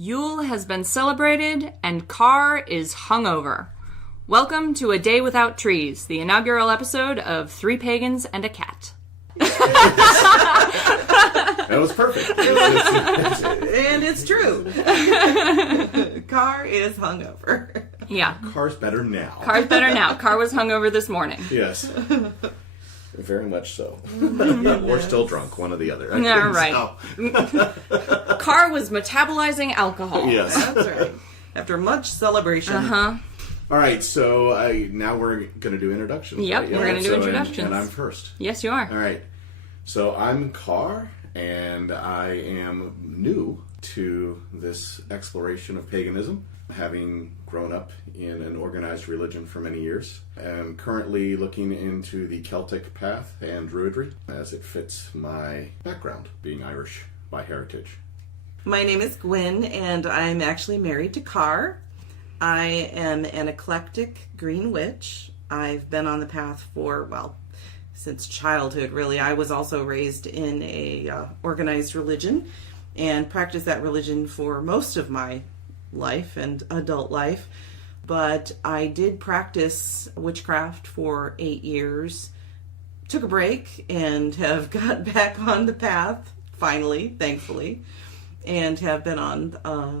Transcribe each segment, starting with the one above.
Yule has been celebrated, and Carr is hungover. Welcome to A Day Without Trees, the inaugural episode of Three Pagans and a Cat. That was perfect. And it's true. Carr is hungover. Yeah. Car's better now. Carr's better now. Carr was hungover this morning. Yes. Very much so. Or still drunk, one or the other. Yeah, right. Carr was metabolizing alcohol. Yes. That's right. After much celebration. Uh-huh. All right, so now we're going to do introductions. Yep, right? we're going to do introductions. And I'm first. Yes, you are. All right. So I'm Carr, and I am new to this exploration of paganism, having grown up in an organized religion for many years. I'm currently looking into the Celtic path and Druidry as it fits my background, being Irish by heritage. My name is Gwynn, and I'm actually married to Carr. I am an eclectic green witch. I've been on the path for, since childhood, really. I was also raised in a organized religion and practiced that religion for most of my life and adult life. But I did practice witchcraft for 8 years, took a break, and have got back on the path, finally, thankfully, and have been on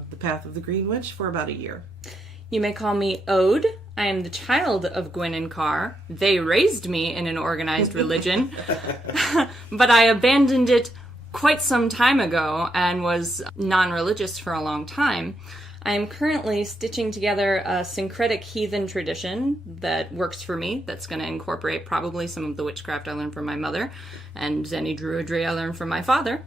the path of the Green Witch for about a year. You may call me Ode. I am the child of Gwynn and Carr. They raised me in an organized religion, but I abandoned it quite some time ago and was non-religious for a long time. I am currently stitching together a syncretic heathen tradition that works for me, that's going to incorporate probably some of the witchcraft I learned from my mother and any druidry I learned from my father.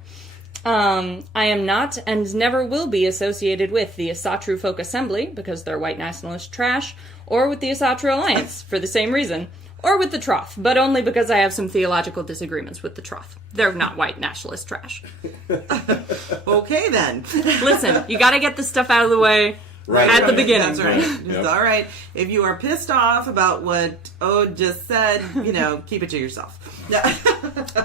I am not and never will be associated with the Asatru Folk Assembly because they're white nationalist trash, or with the Asatru Alliance for the same reason, or with the Troth, but only because I have some theological disagreements with the Troth. They're not white nationalist trash. Okay, then. Listen, you gotta get this stuff out of the way at the beginning. That's right. Yep. It's all right. If you are pissed off about what Ode just said, keep it to yourself.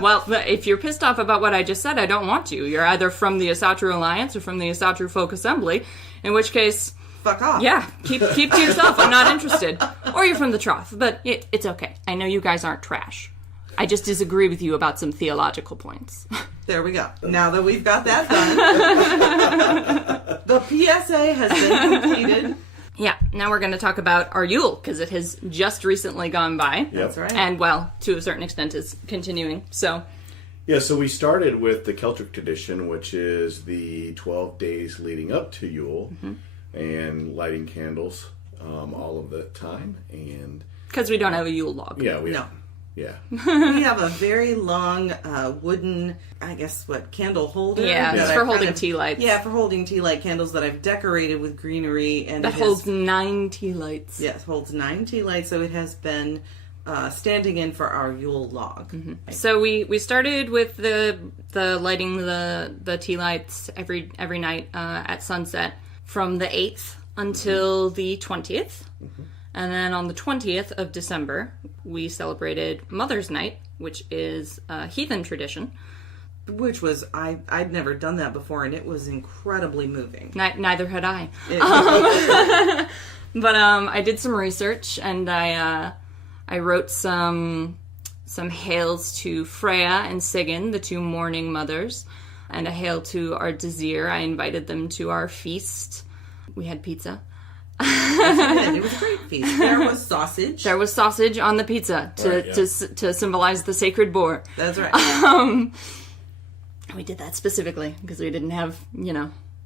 Well, if you're pissed off about what I just said, I don't want you. You're either from the Asatru Alliance or from the Asatru Folk Assembly, in which case... Fuck off. Yeah, keep to yourself. I'm not interested. Or you're from the Troth, but it's okay. I know you guys aren't trash. I just disagree with you about some theological points. There we go. Now that we've got that done, the PSA has been completed. Yeah, now we're going to talk about our Yule, because it has just recently gone by. Yep. That's right. And, to a certain extent, is continuing, so... Yeah, so we started with the Celtic tradition, which is the 12 days leading up to Yule, and lighting candles all of the time. And because we don't have a Yule log. yeah, No. Yeah. We have a very long wooden, candle holder. Yeah, that it's I've for holding tea lights. Yeah, for holding tea light candles that I've decorated with greenery. And That holds 9 tea lights. Yes, holds 9 tea lights, so it has been standing in for our Yule log. Mm-hmm. So we started with the lighting the tea lights every night at sunset from the 8th until the 20th. Mm-hmm. And then on the 20th of December, we celebrated Mother's Night, which is a heathen tradition. Which was, I'd never done that before, and it was incredibly moving. Neither had I. But I did some research, and I wrote some hails to Freya and Sigyn, the two mourning mothers, and a hail to our Desir. I invited them to our feast. We had pizza. It was a great feast. There was sausage. There was sausage on the pizza to symbolize the sacred boar. That's right. We did that specifically because we didn't have,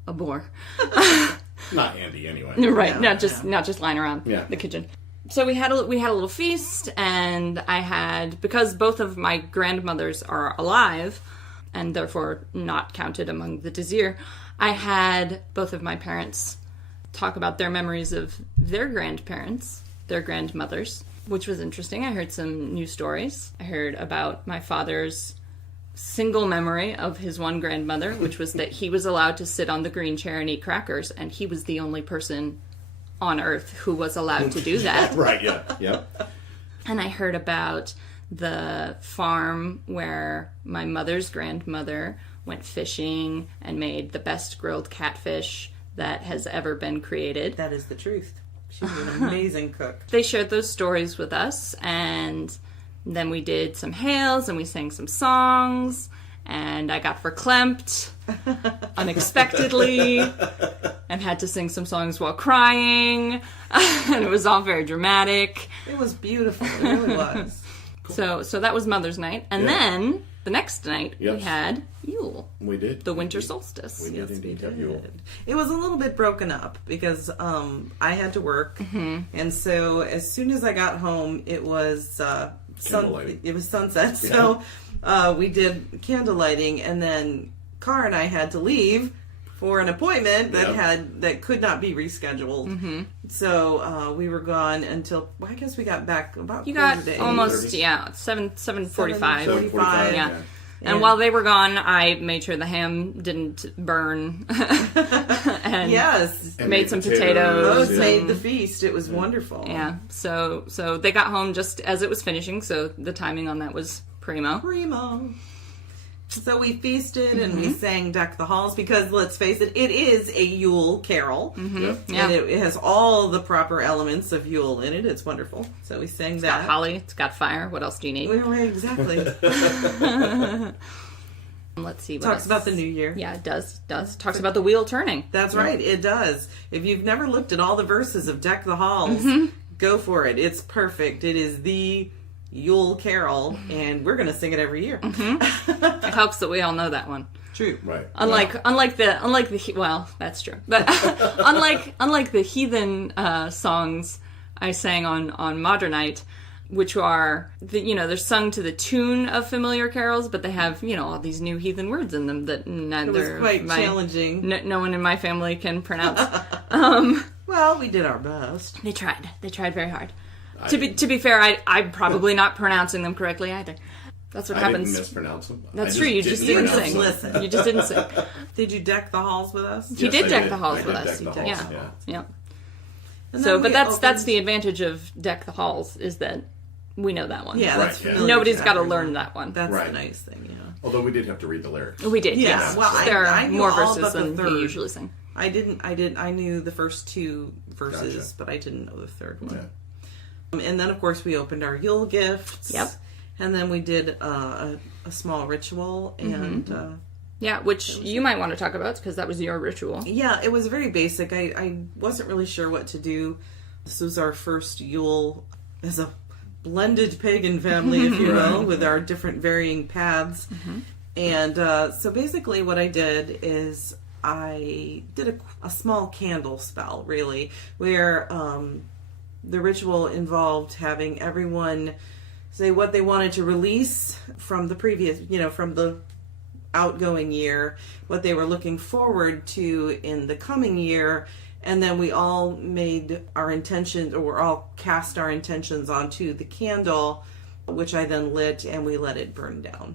a boar. Not Andy, anyway. Right, not just lying around the kitchen. So we had a little feast, and I had, because both of my grandmothers are alive, and therefore not counted among the Desir, I had both of my parents talk about their memories of their grandparents, their grandmothers, which was interesting. I heard some new stories. I heard about my father's single memory of his one grandmother, which was that he was allowed to sit on the green chair and eat crackers, and he was the only person on Earth who was allowed to do that. Right, yeah. And I heard about the farm where my mother's grandmother went fishing and made the best grilled catfish that has ever been created. That is the truth. She's an amazing cook. They shared those stories with us, and then we did some hails, and we sang some songs, and I got verklempt unexpectedly, and had to sing some songs while crying, and it was all very dramatic. It was beautiful. It really was. So that was Mother's Night, and then the next night we had Yule. We did. The winter solstice. We did indeed have Yule. It was a little bit broken up because I had to work, and so as soon as I got home, it was Candlelighting. it was sunset. So we did candle lighting, and then Car and I had to leave for an appointment that could not be rescheduled. So we were gone until I guess we got back about You got day. almost 7:45. 7:45. Yeah. And while they were gone, I made sure the ham didn't burn. and Yes. And made some potatoes. Those made the feast. It was wonderful. Yeah. So they got home just as it was finishing, so the timing on that was primo. Primo. So we feasted and we sang Deck the Halls because, let's face it, it is a Yule carol. Yeah. Yeah. And it has all the proper elements of Yule in it. It's wonderful. So we sang It's that. got holly. It's got fire. What else do you need? Right, exactly. Let's see. What Talks else. about the new year. Yeah, it does. Talks about the wheel turning. That's right, it does. If you've never looked at all the verses of Deck the Halls, go for it. It's perfect. It is the Yule carol, and we're going to sing it every year. It helps that we all know that one. True. Right. Unlike the well, that's true. But unlike the heathen songs I sang on Modernite, which are they're sung to the tune of familiar carols, but they have all these new heathen words in them that It was quite challenging. No one in my family can pronounce. Well, we did our best. They tried very hard. To be fair, I'm probably not pronouncing them correctly either. That's what I happens. didn't mispronounce them. That's true. You just didn't sing. Listen. You just didn't sing. Did you deck the halls with us? He Yes, did I deck did. the halls I with did us. deck the halls, Yeah. yeah. And So, then but we that's opened- the advantage of deck the halls is that we know that one. Yeah, Right, that's yeah. familiar Nobody's to got to everyone. learn that one. That's Right. the nice thing, yeah. Although we did have to read the lyrics. We did. Yeah, Yes. well, there I are knew more all verses but the than third. he usually sing. I knew the first two verses, Gotcha. but I didn't know the third one. Yeah. And then, of course, we opened our Yule gifts. Yep. And then we did a small ritual, and Yeah, which you might want to talk about because that was your ritual. yeah, it was very basic. I wasn't really sure what to do. This was our first Yule as a blended pagan family, if you will, with our different varying paths. And so basically what I did is I did a small candle spell, really, where the ritual involved having everyone say what they wanted to release from the previous, from the outgoing year, what they were looking forward to in the coming year, and then we all made our intentions, or all cast our intentions onto the candle, which I then lit, and we let it burn down.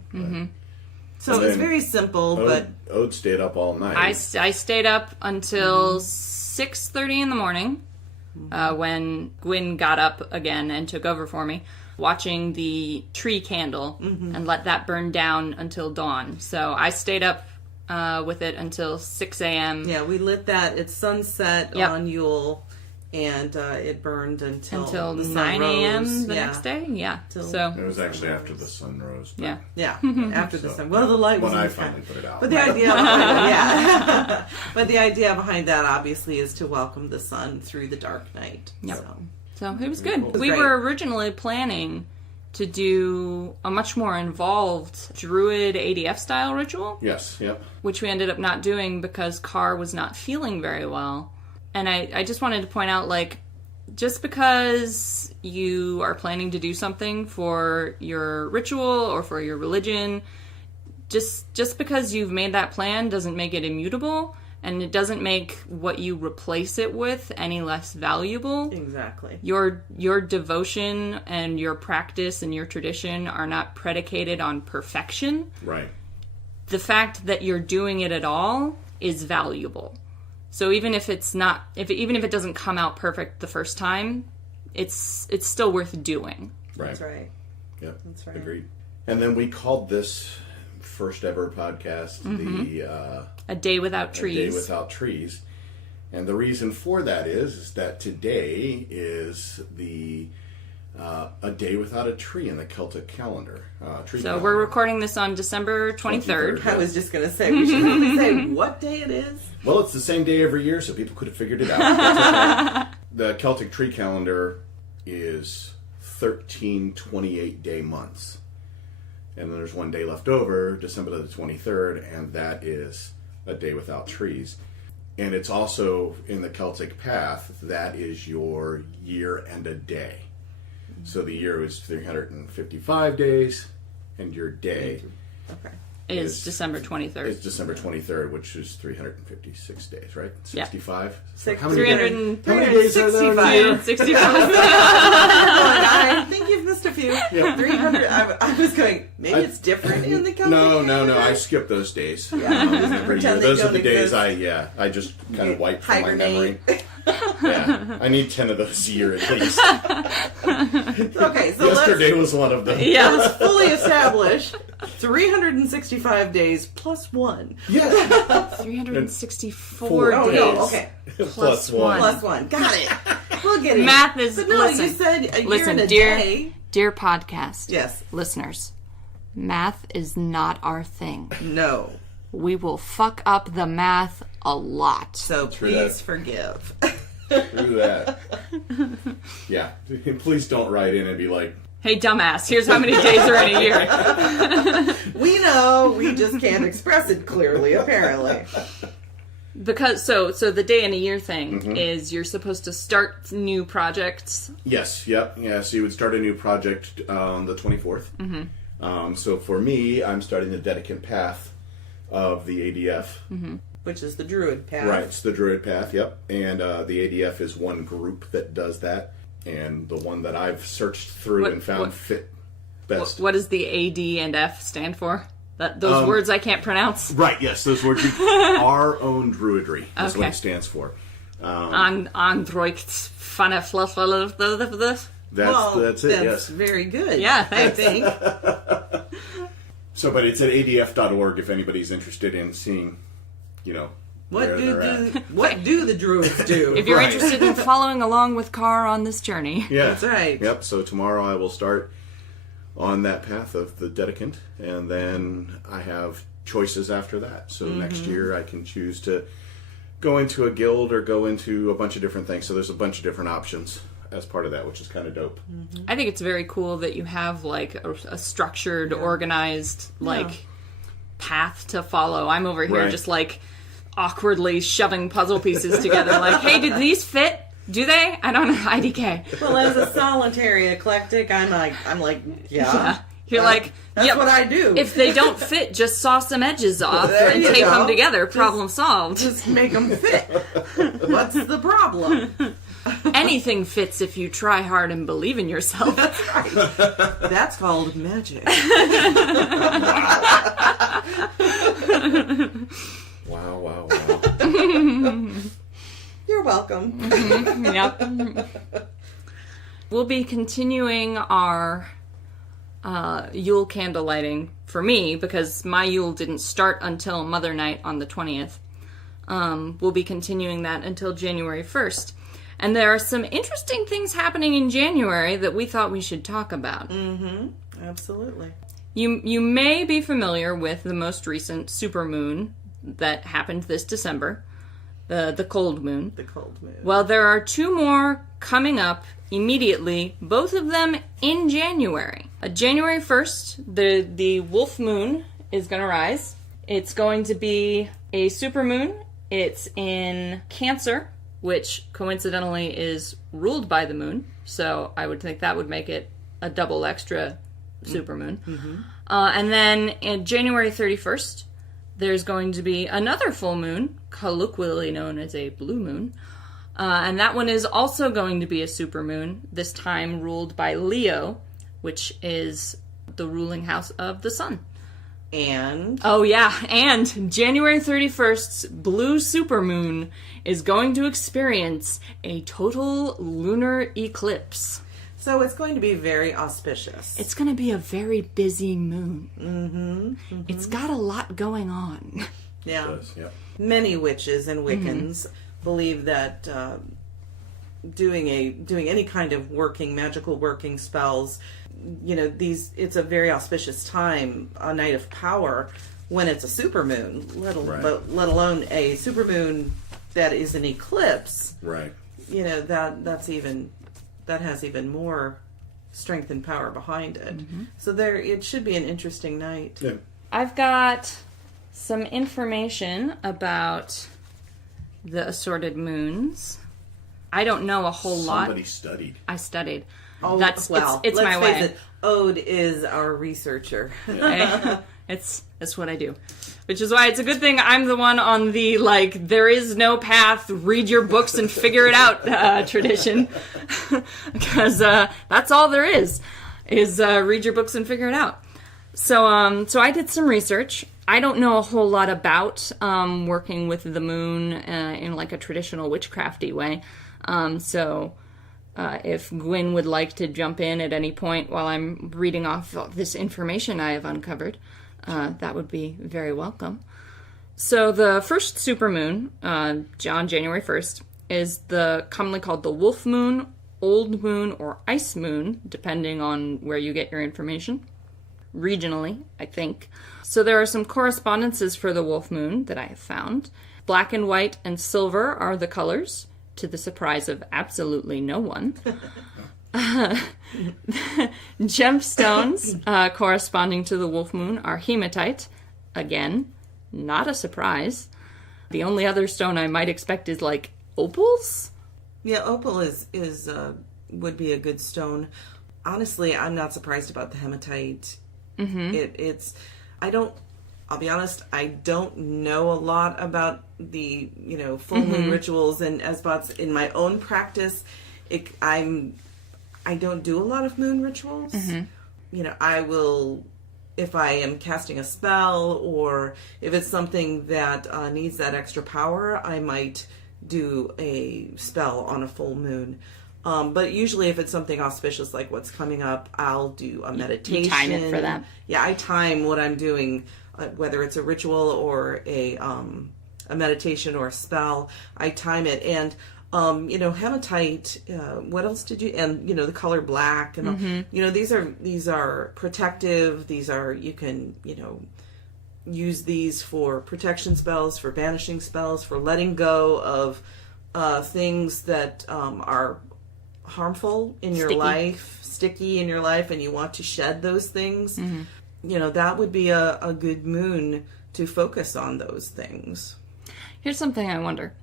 So And it was then very simple, but Ode stayed up all night. I stayed up until 6:30 in the morning when Gwynn got up again and took over for me, watching the tree candle and let that burn down until dawn. So I stayed up with it until 6 a.m. yeah, we lit that at sunset Yep. on Yule, and it burned until the sun 9 a.m. rose. the Yeah. next day. Yeah. Till- So It was actually after the sun rose. but- yeah. Yeah, after the So, sun. Well, the light was when in I the sky. finally put it out. But the idea behind yeah. But the idea behind that obviously is to welcome the sun through the dark night. Yep. So. So it was good. cool. We Great. were originally planning to do a much more involved Druid ADF style ritual, Yes, yep. which we ended up not doing because Carr was not feeling very well. And I just wanted to point out, just because you are planning to do something for your ritual or for your religion, just because you've made that plan doesn't make it immutable, and it doesn't make what you replace it with any less valuable. Exactly. Your devotion and your practice and your tradition are not predicated on perfection. Right. The fact that you're doing it at all is valuable. So even if it's not, even if it doesn't come out perfect the first time, it's still worth doing. Right. That's right. Yep. That's right. Agreed. And then we called this first ever podcast the A day without trees. Day Without Trees. And the reason for that is that today is a day without a tree in the Celtic calendar. So we're recording this on December 23rd. I was just going to say, we should probably say what day it is. Well, it's the same day every year, so people could have figured it out. The Celtic tree calendar is 13 28-day months. And then there's one day left over, December the 23rd, and that is a day without trees. And it's also in the Celtic path, that is your year and a day. So the year is 355 days, and your day is December 23rd. Is December 23rd, which is 356 days, right? 65? Yeah. How many days are there in a 365. year? 65. I think you've missed a few. Yeah. 300. I was going, maybe it's different in the Celtic No. I skipped those days. Pretend they Those are don't the days exist. I just kind of wiped from my memory. Hibernate. Yeah, I need 10 of those a year at least. Okay, so Yesterday was one of them. let's fully establish 365 days plus one. Yeah. 364 Oh, days. no, okay. Plus one. Plus one. Got it. We'll get it. Math is, But no, listen, you said a year listen, and a dear, day. dear podcast Yes. listeners, math is not our thing. No. We will fuck up the math a lot. So True please that. forgive. True that. Yeah. Please don't write in and be like, Hey, dumbass, here's how many days are in a year. We know, we just can't express it clearly, apparently. Because, so the day in a year thing is you're supposed to start new projects. yes, yep. Yeah, so you would start a new project on the 24th. So for me, I'm starting the Dedicant Path of the ADF. Which is the Druid path. Right, it's the Druid Path, yep. And the ADF is one group that does that. And the one that I've searched through and found fit best. What does the AD and F stand for? Those words I can't pronounce. Right, yes, those words. Our own Druidry is what Okay. it stands for. Androikt fanaflaflaflaf. That's it, That's yes. very good. Yeah, I thanks. think. So, but it's at adf.org if anybody's interested in seeing, What where they're at. what do the Druids do? If you're Right. interested in following along with Carr on this journey. Yeah. That's right. Yep, so tomorrow I will start on that path of the Dedicant, and then I have choices after that. So next year I can choose to go into a guild or go into a bunch of different things. So there's a bunch of different options as part of that, which is kind of dope. I think it's very cool that you have like a structured, organized path to follow. I'm over here Right. just like awkwardly shoving puzzle pieces together. Like, hey, did these fit? Do they? I don't know. IDK. Well, as a solitary eclectic, I'm like, yeah. You're like, That's yep. what I do. If they don't fit, just saw some edges off There and you tape go. them together. Problem solved. Just make them fit. What's the problem? Anything fits if you try hard and believe in yourself. That's called magic. Wow. You're welcome. Yep. We'll be continuing our Yule candle lighting for me because my Yule didn't start until Mother Night on the 20th. We'll be continuing that until January 1st. And there are some interesting things happening in January that we thought we should talk about. Absolutely. You may be familiar with the most recent supermoon that happened this December, the cold moon. The cold moon. Well, there are two more coming up immediately, both of them in January. January 1st, the wolf moon is going to rise. It's going to be a supermoon. It's in Cancer, which coincidentally is ruled by the moon, so I would think that would make it a double extra supermoon. And then in January 31st, there's going to be another full moon, colloquially known as a blue moon. And that one is also going to be a supermoon, this time ruled by Leo, which is the ruling house of the sun. And Oh yeah, and January 31st's blue supermoon is going to experience a total lunar eclipse. so it's going to be very auspicious. It's going to be a very busy moon. It's got a lot going on. Yeah. Does, yep. Many witches and Wiccans believe that doing any kind of magical working spells, it's a very auspicious time, a night of power, when it's a supermoon, let alone a supermoon that is an eclipse. Right. That has even more strength and power behind it. So it should be an interesting night. Yeah. I've got some information about the assorted moons. I don't know a whole lot. Somebody studied. I studied. Oh, it's let's my face way. it, Ode is our researcher. It's what I do. Which is why it's a good thing I'm the one on the, there is no path, read your books and figure it out tradition. Because that's all there is read your books and figure it out. So I did some research. I don't know a whole lot about working with the moon in a traditional witchcrafty way. If Gwynn would like to jump in at any point while I'm reading off this information I have uncovered, that would be very welcome. So the first supermoon, on January 1st, is commonly called the wolf moon, old moon, or ice moon, depending on where you get your information. Regionally, I think. So there are some correspondences for the wolf moon that I have found. Black and white and silver are the colors, to the surprise of absolutely no one. Gemstones corresponding to the wolf moon are hematite. Again, not a surprise. The only other stone I might expect is opals. Yeah, opal would be a good stone. Honestly, I'm not surprised about the hematite. I'll be honest, I don't know a lot about the, full moon rituals and spots in my own practice. I don't do a lot of moon rituals. I will, if I am casting a spell or if it's something that needs that extra power, I might do a spell on a full moon. But usually if it's something auspicious like what's coming up, I'll do a meditation. You time it for that? Yeah, I time what I'm doing, whether it's a ritual or a meditation or a spell. I time it. And, hematite, what else did you, and, the color black, and, these are protective. You can, use these for protection spells, for banishing spells, for letting go of things that are harmful in your life, sticky in your life, and you want to shed those things. That would be a good moon to focus on those things. Here's something I wonder.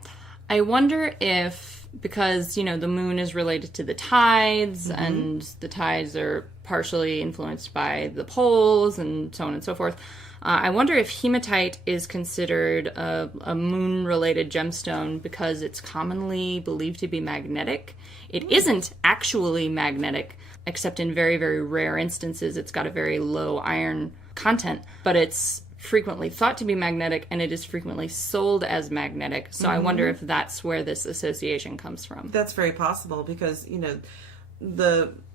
I wonder if, because, the moon is related to the tides, and the tides are partially influenced by the poles, and so on and so forth. I wonder if hematite is considered a moon-related gemstone because it's commonly believed to be magnetic. It isn't actually magnetic, except in very, very rare instances. It's got a very low iron content, but it's frequently thought to be magnetic, and it is frequently sold as magnetic. So I wonder if that's where this association comes from. That's very possible because,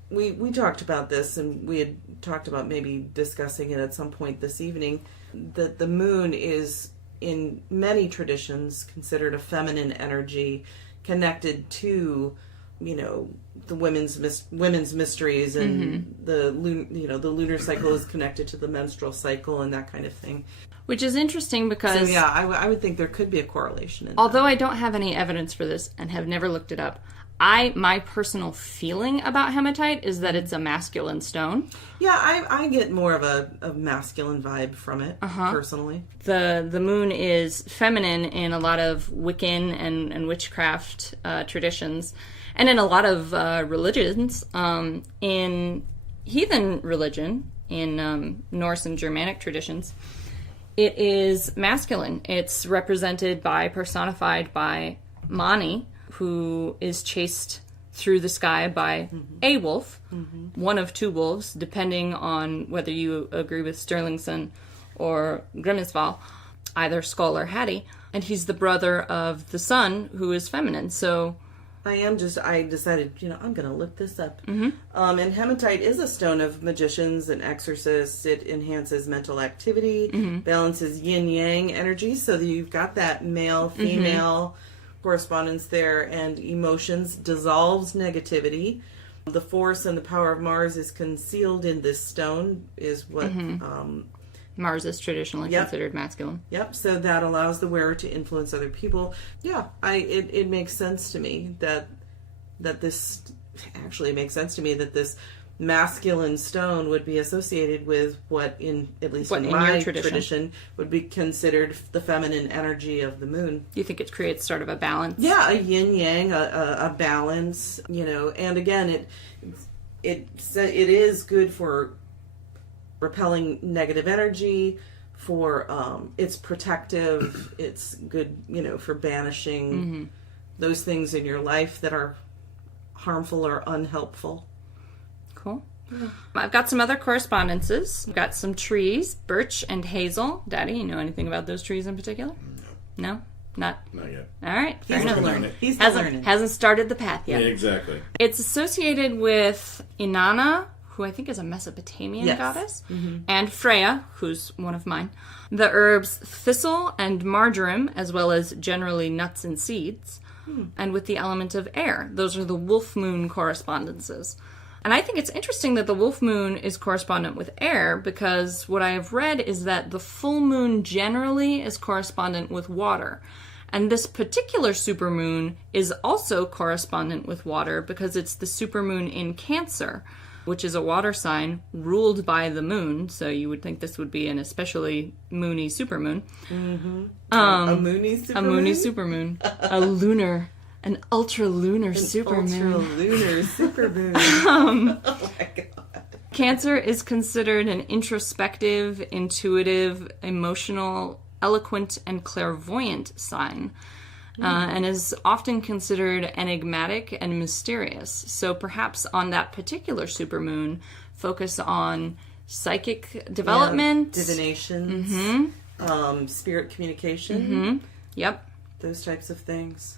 we talked about this, and we had talked about maybe discussing it at some point this evening, that the moon is, in many traditions, considered a feminine energy connected to, the women's mysteries, and the lunar cycle is connected to the menstrual cycle and that kind of thing. Which is interesting because... So yeah, I would think there could be a correlation in although that. I don't have any evidence for this and have never looked it up, my personal feeling about hematite is that it's a masculine stone. Yeah, I get more of a masculine vibe from it, personally. The moon is feminine in a lot of Wiccan and witchcraft traditions, and in a lot of religions. In heathen religion, in Norse and Germanic traditions, it is masculine. It's represented personified by Mani, who is chased through the sky by a wolf, one of two wolves, depending on whether you agree with Sturluson or Grimmisval, either Skull or Hattie. And he's the brother of the sun, who is feminine. So I decided, I'm going to look this up. And hematite is a stone of magicians and exorcists. It enhances mental activity, balances yin-yang energy, so that you've got that male-female correspondence there, and emotions dissolves negativity. The force and the power of Mars is concealed in this stone, is what... Mars is traditionally considered masculine. Yep, so that allows the wearer to influence other people. Yeah, it makes sense to me that this... Actually, it makes sense to me that this masculine stone would be associated with what, in at least in my tradition, would be considered the feminine energy of the moon. You think it creates sort of a balance? Yeah, a yin-yang, a balance, and again, it is good for repelling negative energy, for it's protective, it's good, for banishing those things in your life that are harmful or unhelpful. Cool. Yeah. I've got some other correspondences. I've got some trees, birch and hazel. Daddy, you know anything about those trees in particular? No? Not yet. All right. Fair enough. He's still learning. Hasn't started the path yet. Yeah, exactly. It's associated with Inanna, who I think is a Mesopotamian goddess, and Freya, who's one of mine. The herbs thistle and marjoram, as well as generally nuts and seeds, and with the element of air. Those are the wolf moon correspondences. And I think it's interesting that the wolf moon is correspondent with air, because what I have read is that the full moon generally is correspondent with water. And this particular supermoon is also correspondent with water because it's the supermoon in Cancer, which is a water sign ruled by the moon. So you would think this would be an especially moony supermoon. A moony supermoon? A moony supermoon. An ultra-lunar supermoon. Ultra-lunar supermoon. Oh my God. Cancer is considered an introspective, intuitive, emotional, eloquent, and clairvoyant sign. And is often considered enigmatic and mysterious. So perhaps on that particular supermoon, focus on psychic development. Divination. Spirit communication. Yep. Those types of things.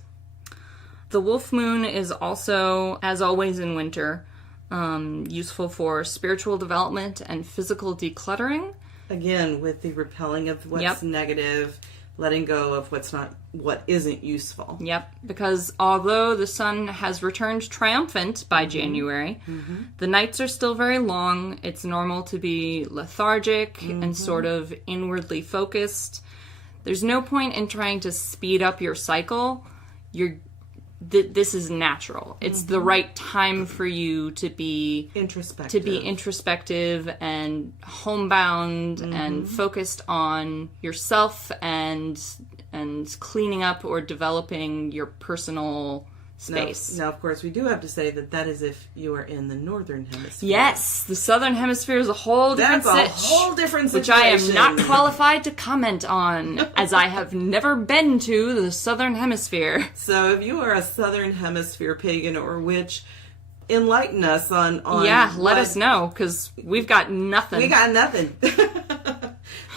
The wolf moon is also, as always in winter, useful for spiritual development and physical decluttering. Again, with the repelling of what's negative, letting go of what isn't useful. Yep, because although the sun has returned triumphant by January, the nights are still very long. It's normal to be lethargic and sort of inwardly focused. There's no point in trying to speed up your cycle. This is natural. It's the right time for you to be introspective and homebound and focused on yourself and cleaning up or developing your personal space. Now, of course, we do have to say that is if you are in the northern hemisphere. Yes, the southern hemisphere is a whole different whole different situation. Which I am not qualified to comment on, as I have never been to the southern hemisphere. So if you are a southern hemisphere pagan or witch, enlighten us on let us know, because we've got nothing. We got nothing.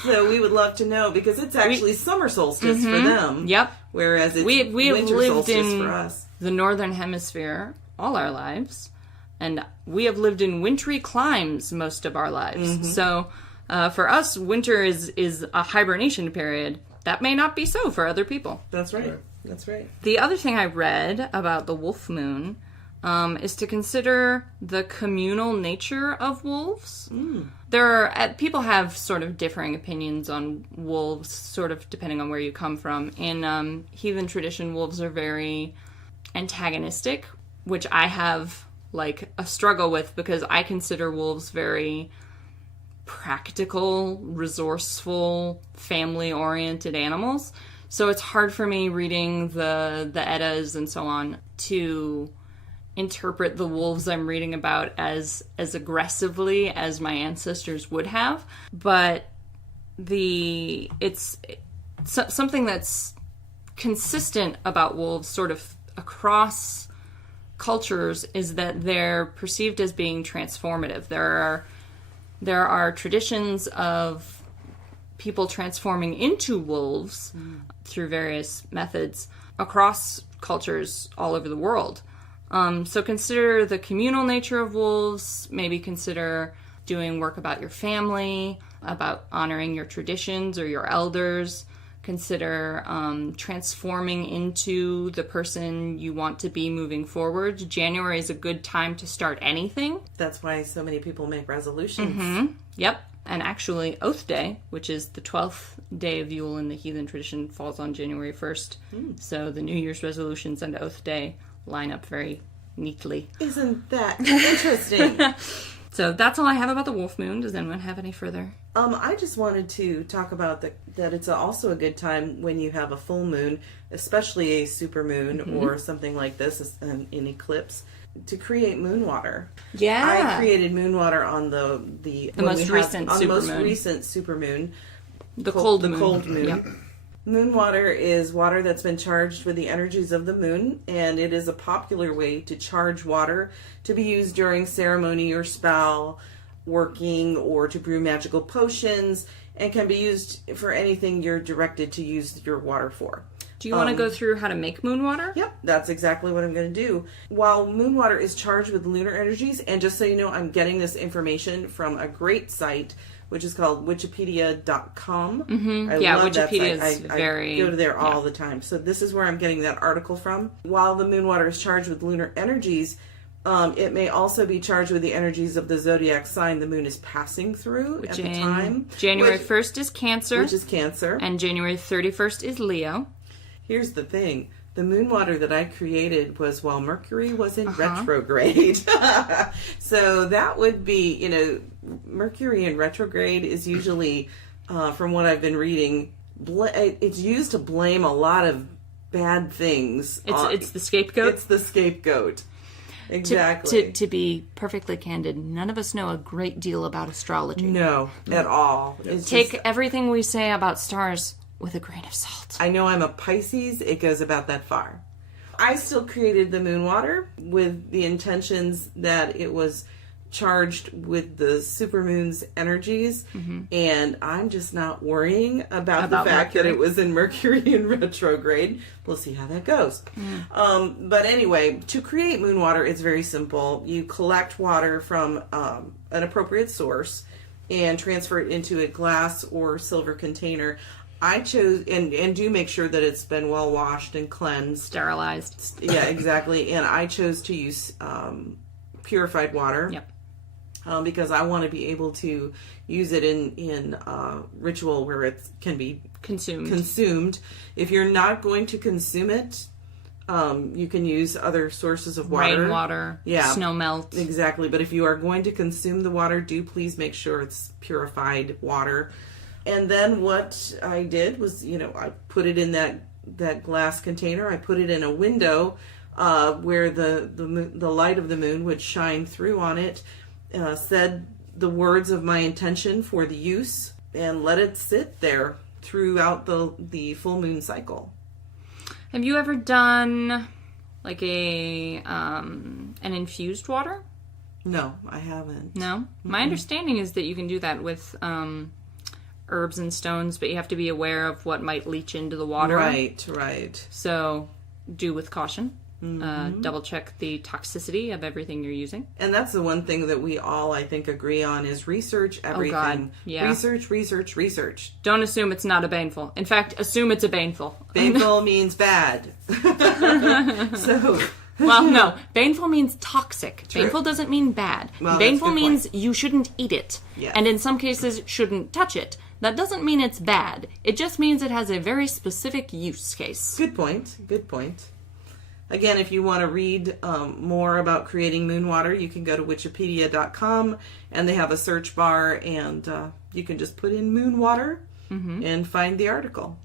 So we would love to know, because it's actually summer solstice for them. Yep. Whereas it's we have winter lived solstice in for us. The northern hemisphere all our lives, and we have lived in wintry climes most of our lives. So for us, winter is a hibernation period. That may not be so for other people. That's right. That's right. The other thing I read about the wolf moon is to consider the communal nature of wolves. People have sort of differing opinions on wolves, sort of depending on where you come from. In heathen tradition, wolves are very antagonistic, which I have a struggle with, because I consider wolves very practical, resourceful, family-oriented animals. So it's hard for me reading the Eddas and so on to interpret the wolves I'm reading about as aggressively as my ancestors would have. But it's something that's consistent about wolves sort of across cultures is that they're perceived as being transformative. There are traditions of people transforming into wolves through various methods across cultures all over the world. So consider the communal nature of wolves, maybe consider doing work about your family, about honoring your traditions or your elders. consider transforming into the person you want to be moving forward, January is a good time to start anything. That's why so many people make resolutions. Mm-hmm. Yep. And actually, Oath Day, which is the 12th day of Yule in the heathen tradition, falls on January 1st. So the New Year's resolutions and Oath Day line up very neatly. Isn't that interesting? So that's all I have about the wolf moon. Does anyone have any further? I just wanted to talk about that it's also a good time when you have a full moon, especially a super moon or something like this, an eclipse, to create moon water. Yeah. I created moon water on the most recent super moon. The cold moon. Cold moon. Yep. Moon water is water that's been charged with the energies of the moon, and it is a popular way to charge water to be used during ceremony or spell working or to brew magical potions, and can be used for anything you're directed to use your water for. Do you want to go through how to make moon water? Yep, that's exactly what I'm going to do. While moon water is charged with lunar energies, and just so you know, I'm getting this information from a great site, which is called Wikipedia.com. Mm-hmm. I yeah, love Wikipedia that is site. very... I go to there all the time. So this is where I'm getting that article from. While the moon water is charged with lunar energies, it may also be charged with the energies of the zodiac sign the moon is passing through at the time. January 1st is Cancer. Which is Cancer. And January 31st is Leo. Here's the thing. The moon water that I created was while Mercury was in retrograde. So that would be, Mercury in retrograde is usually, from what I've been reading, it's used to blame a lot of bad things. It's the scapegoat? It's the scapegoat. Exactly. To be perfectly candid, none of us know a great deal about astrology. No, at all. Take everything we say about stars with a grain of salt. I know I'm a Pisces. It goes about that far. I still created the moon water with the intentions that it was charged with the supermoon's energies, and I'm just not worrying about the fact that it was in Mercury in retrograde. We'll see how that goes. But anyway, to create moon water, it's very simple. You collect water from an appropriate source and transfer it into a glass or silver container. I chose, and do make sure that it's been well washed and cleansed. Sterilized. Yeah, exactly. And I chose to use purified water. Yep. Because I want to be able to use it in ritual where it can be consumed. If you're not going to consume it, you can use other sources of water. Rainwater, snow melt. Exactly. But if you are going to consume the water, do please make sure it's purified water. And then what I did was, I put it in that glass container. I put it in a window where the light of the moon would shine through on it. Said the words of my intention for the use, and let it sit there throughout the full moon cycle. Have you ever done like an infused water? No, I haven't. No? Mm-hmm. My understanding is that you can do that with herbs and stones, but you have to be aware of what might leach into the water. Right. So do with caution. Double check the toxicity of everything you're using. And that's the one thing that we all, I think, agree on is research everything. Oh, God. Yeah. Research. Don't assume it's not a baneful. In fact, assume it's a baneful. Baneful means bad. Well, no. Baneful means toxic. True. Baneful doesn't mean bad. Well, baneful means you shouldn't eat it. Yes. And in some cases, shouldn't touch it. That doesn't mean it's bad. It just means it has a very specific use case. Good point. Again, if you want to read more about creating moon water, you can go to Wikipedia.com, and they have a search bar, and you can just put in moon water and find the article.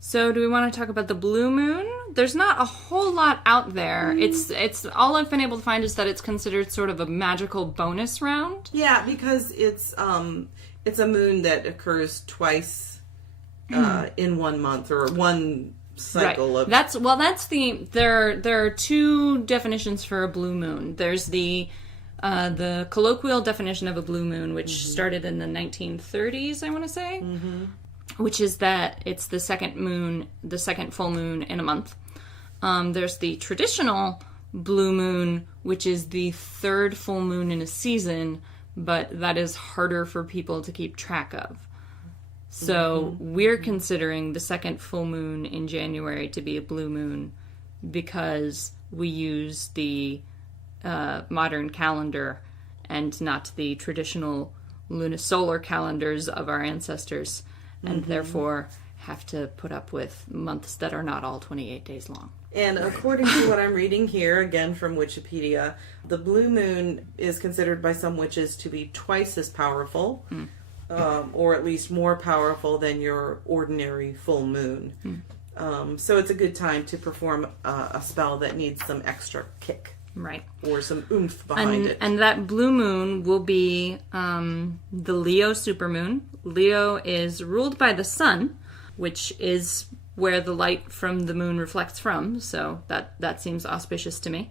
So do we want to talk about the blue moon? There's not a whole lot out there. It's all I've been able to find is that it's considered sort of a magical bonus round. Yeah, because it's a moon that occurs twice in 1 month or one cycle of. That's there are two definitions for a blue moon. There's the colloquial definition of a blue moon, which started in the 1930s, I want to say, which is that it's the second full moon in a month. There's the traditional blue moon, which is the third full moon in a season, but that is harder for people to keep track of. So we're considering the second full moon in January to be a blue moon because we use the modern calendar and not the traditional lunisolar calendars of our ancestors, and therefore have to put up with months that are not all 28 days long. And according to what I'm reading here, again from Wikipedia, the blue moon is considered by some witches to be twice as powerful, or at least more powerful than your ordinary full moon. So it's a good time to perform a spell that needs some extra kick. Right. Or some oomph behind it. And that blue moon will be the Leo supermoon. Leo is ruled by the sun, which is where the light from the moon reflects from, so that seems auspicious to me.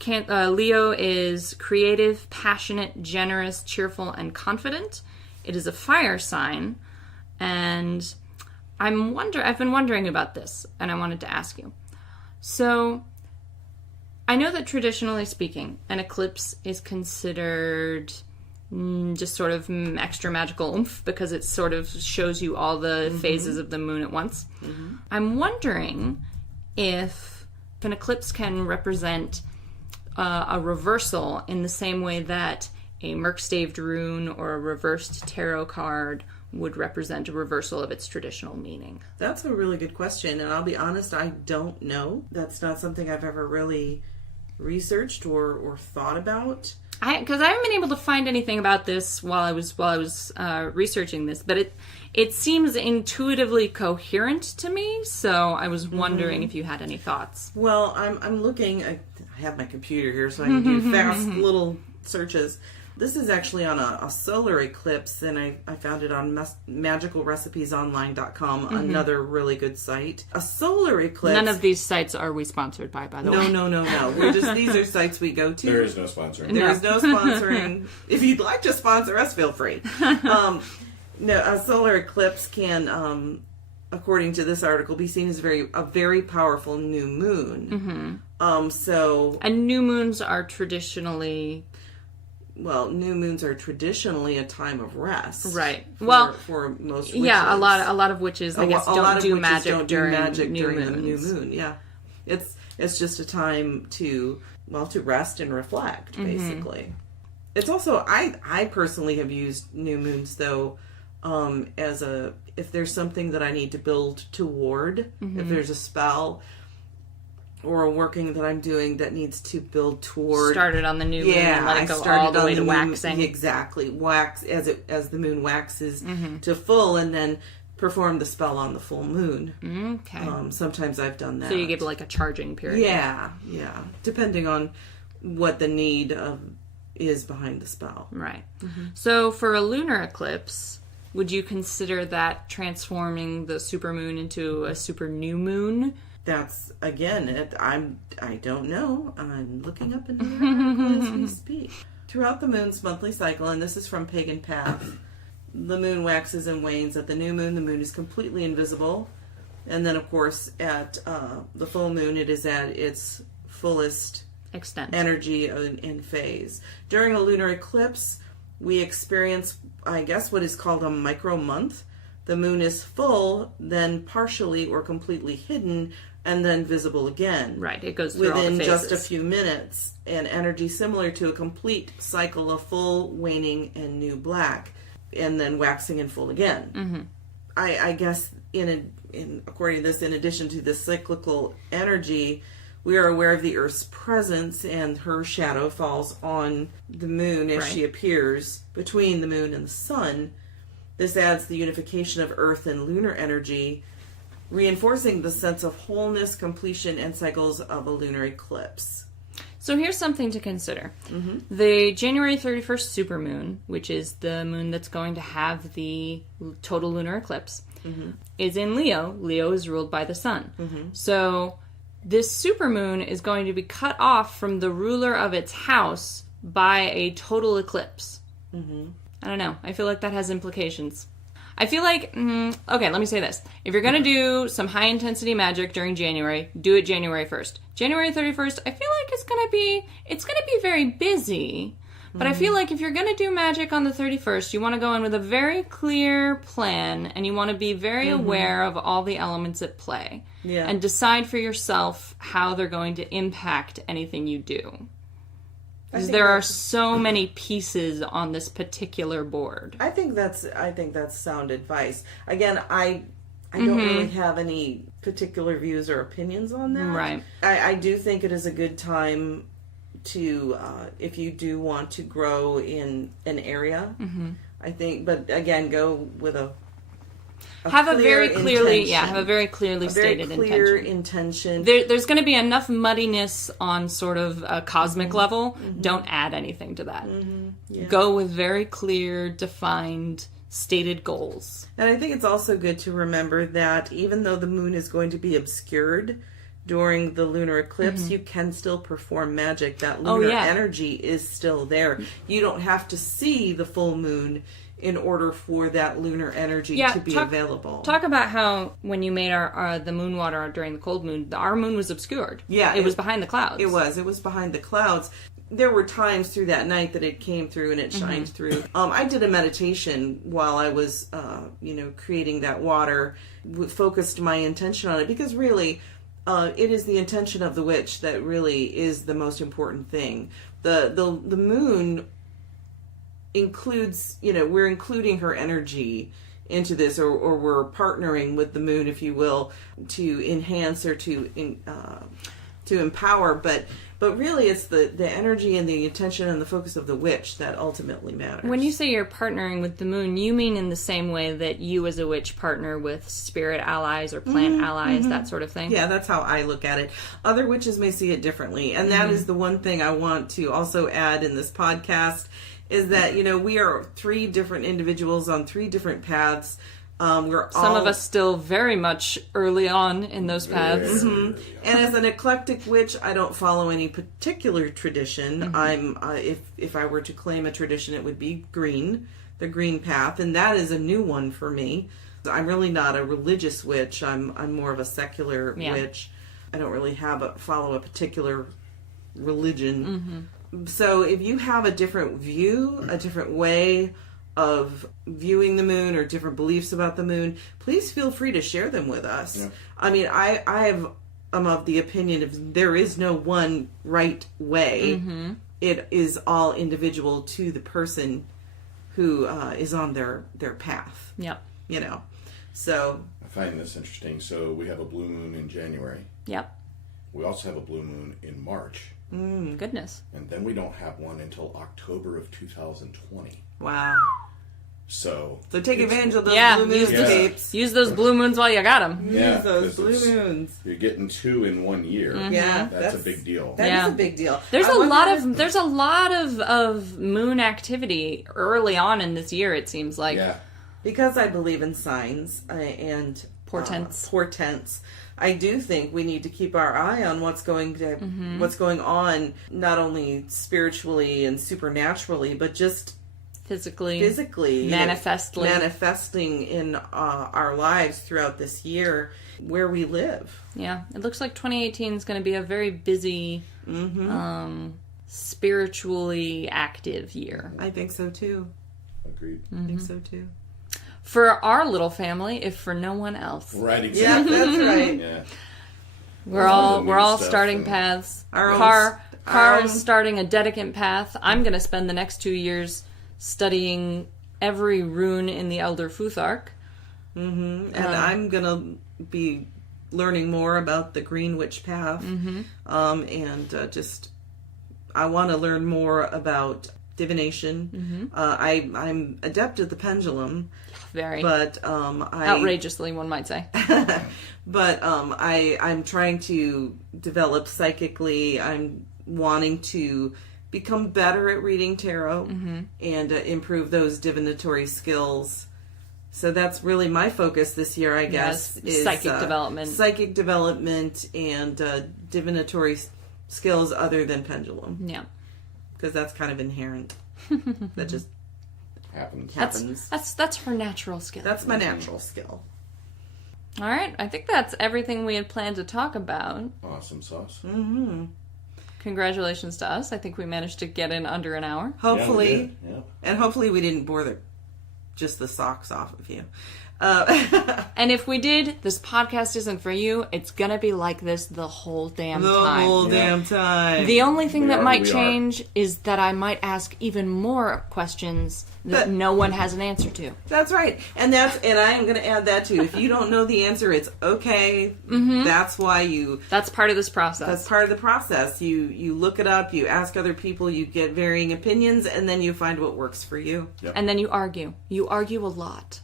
Leo is creative, passionate, generous, cheerful, and confident. It is a fire sign, and I've been wondering about this, and I wanted to ask you. So, I know that traditionally speaking, an eclipse is considered just sort of extra magical oomph because it sort of shows you all the phases of the moon at once. I'm wondering if an eclipse can represent a reversal in the same way that a Merkstaved rune or a reversed tarot card would represent a reversal of its traditional meaning. That's a really good question, and I'll be honest, I don't know. That's not something I've ever really researched or thought about. Because I haven't been able to find anything about this while I was researching this, but it seems intuitively coherent to me. So I was wondering if you had any thoughts. Well, I'm looking. I have my computer here, so I can do fast little searches. This is actually on a solar eclipse, and I found it on magicalrecipesonline.com, another really good site. A solar eclipse... None of these sites are we sponsored by the way. No. These are sites we go to. There is no sponsoring. There is no sponsoring. If you'd like to sponsor us, feel free. No, a solar eclipse can, according to this article, be seen as a very powerful new moon. And new moons are traditionally... Well, new moons are traditionally a time of rest, right? For most witches. Yeah, a lot of witches, I guess, don't do magic during the new moon. Yeah, it's just a time to rest and reflect, basically. It's also I personally have used new moons though, if there's something that I need to build toward, if there's a spell or a working that I'm doing that needs to build toward. Started on the new moon and let it go all the way to waxing. Exactly. Wax as the moon waxes to full, and then perform the spell on the full moon. Okay. Sometimes I've done that. So you give like a charging period. Yeah. Depending on what the need is behind the spell. Right. So for a lunar eclipse, would you consider that transforming the supermoon into a super new moon? That's, again, I don't know. I'm looking up another article as we speak. Throughout the moon's monthly cycle, and this is from Pagan Path, the moon waxes and wanes. At the new moon, the moon is completely invisible. And then, of course, at the full moon, it is at its fullest extent, energy and phase. During a lunar eclipse, we experience, I guess, what is called a micro month. The moon is full, then partially or completely hidden, and then visible again. Right, it goes through within all the phases. just a few minutes, an energy similar to a complete cycle of full, waning, and new black, and then waxing and full again. I guess, according to this, in addition to this cyclical energy, we are aware of the Earth's presence, and her shadow falls on the moon as she appears between the moon and the sun. This adds the unification of Earth and lunar energy, reinforcing the sense of wholeness, completion, and cycles of a lunar eclipse. So here's something to consider. The January 31st supermoon, which is the moon that's going to have the total lunar eclipse, is in Leo. Leo is ruled by the sun. So this supermoon is going to be cut off from the ruler of its house by a total eclipse. I don't know. I feel like that has implications. I feel like, okay, let me say this. If you're going to do some high-intensity magic during January, do it January 1st. January 31st, I feel like it's going to be very busy, But I feel like if you're going to do magic on the 31st, you want to go in with a very clear plan, and you want to be very aware of all the elements at play. Yeah. And decide for yourself how they're going to impact anything you do. Because there are so many pieces on this particular board. I think that's sound advice. Again, I don't really have any particular views or opinions on that. Right. I do think it is a good time to, if you do want to grow in an area, I think, but again, go with a have a very clearly, intention. have a very clearly stated clear intention. intention. There's going to be enough muddiness on sort of a cosmic level. Don't add anything to that. Yeah. Go with very clear, defined, stated goals. And I think it's also good to remember that even though the moon is going to be obscured during the lunar eclipse, you can still perform magic. That lunar energy is still there. You don't have to see the full moon in order for that lunar energy to be available. Talk about how when you made our the moon water during the cold moon, our moon was obscured. Yeah. It was behind the clouds. It was behind the clouds. There were times through that night that it came through and it shined through. I did a meditation while I was, creating that water, focused my intention on it, because really, it is the intention of the witch that really is the most important thing. The moon includes, we're including her energy into this, or we're partnering with the moon, if you will, to enhance or to empower, but really it's the energy and the intention and the focus of the witch that ultimately matters. When you say you're partnering with the moon, you mean in the same way that you as a witch partner with spirit allies or plant allies, that sort of thing? Yeah, that's how I look at it. Other witches may see it differently, and that is the one thing I want to also add in this podcast, is that, we are 3 different individuals on 3 different paths. Some of us still very much early on in those paths. And as an eclectic witch, I don't follow any particular tradition. I'm if I were to claim a tradition, it would be the green path, and that is a new one for me. I'm really not a religious witch. I'm more of a secular witch. I don't really follow a particular religion. So if you have a different view, a different way of viewing the moon, or different beliefs about the moon, please feel free to share them with us. Yeah. I mean, I'm of the opinion of there is no one right way. It is all individual to the person who is on their path. Yep. So I find this interesting. So we have a blue moon in January. Yep. We also have a blue moon in March. Goodness. And then we don't have one until October of 2020. Wow. So take advantage of those blue moon escapes. Use those blue moons while you got them. Use those blue moons. You're getting 2 in 1 year. Yeah, that's a big deal. That is a big deal. There's a lot of moon activity early on in this year, it seems like. Yeah. Because I believe in signs and portents. I do think we need to keep our eye on what's going on, not only spiritually and supernaturally, but just physically, manifesting in our lives throughout this year where we live. Yeah, it looks like 2018 is going to be a very busy, spiritually active year. I think so too. Agreed. I think so too. For our little family, if for no one else. Right, exactly. Yeah, that's right. Yeah. We're all starting paths. Car's starting a Dedekind path. I'm going to spend the next 2 years studying every rune in the Elder Futhark. And I'm going to be learning more about the Green Witch path. I want to learn more about divination. I'm adept at the pendulum. Very. But outrageously, one might say. But I'm trying to develop psychically. I'm wanting to become better at reading tarot and improve those divinatory skills. So that's really my focus this year, I guess. Yes, psychic development. Psychic development and divinatory skills other than pendulum. Yeah. Because that's kind of inherent. That just happens. That's her natural skill. That's my natural skill. All right. I think that's everything we had planned to talk about. Awesome sauce. congratulations to us. I think we managed to get in under an hour. Hopefully. Yeah, we did. Yeah. And hopefully we didn't bore just the socks off of you. And if we did, this podcast isn't for you. It's gonna be like this the whole damn The time. whole damn time. The only thing We that are might who we change is that I might ask even more questions that no one has an answer to. That's right. And I am going to add that too. If you don't know the answer, it's okay. That's why That's part of this process. that's part of the process. You look it up, you ask other people, you get varying opinions, and then you find what works for you. And then you argue. You argue a lot.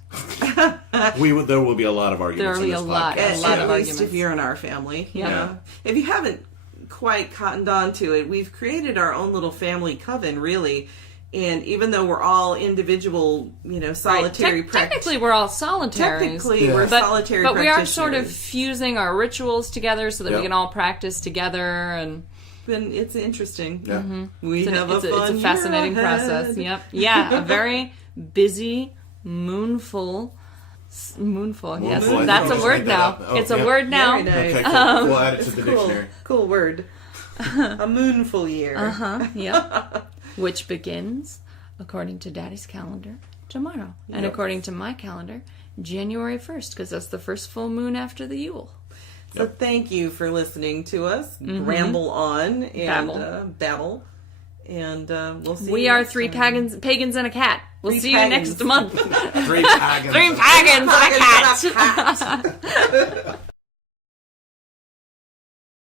There will be a lot of arguments. There will be in this a lot. podcast. A lot At of least arguments. if you're in our family. You Yeah. know? If you haven't quite cottoned on to it, we've created our own little family coven, really. And even though we're all individual, solitary Technically, we're all solitaries. Technically, we're solitary but we are practitioners. sort of fusing our rituals together so that we Yep. can all practice together. And And it's interesting. Yeah. We have it's fun a fascinating year ahead. process. Yep. Yeah, a very busy, moonful. Yes, Moonful, I that's think a I word just made that now. up. Oh, It's a yeah. word now. Very nice. Okay, cool. We'll add it to the Cool. dictionary. Cool word. A moonful year. Yep. Which begins, according to Daddy's calendar, tomorrow. And Yep. according to my calendar, January 1st, because that's the first full moon after the Yule. So thank you for listening to us ramble on and babble. And we'll see We you are next three time. pagans and a cat. We'll Three see pagans. you next month. 3 pagans. Three pagans and a cat. Cat.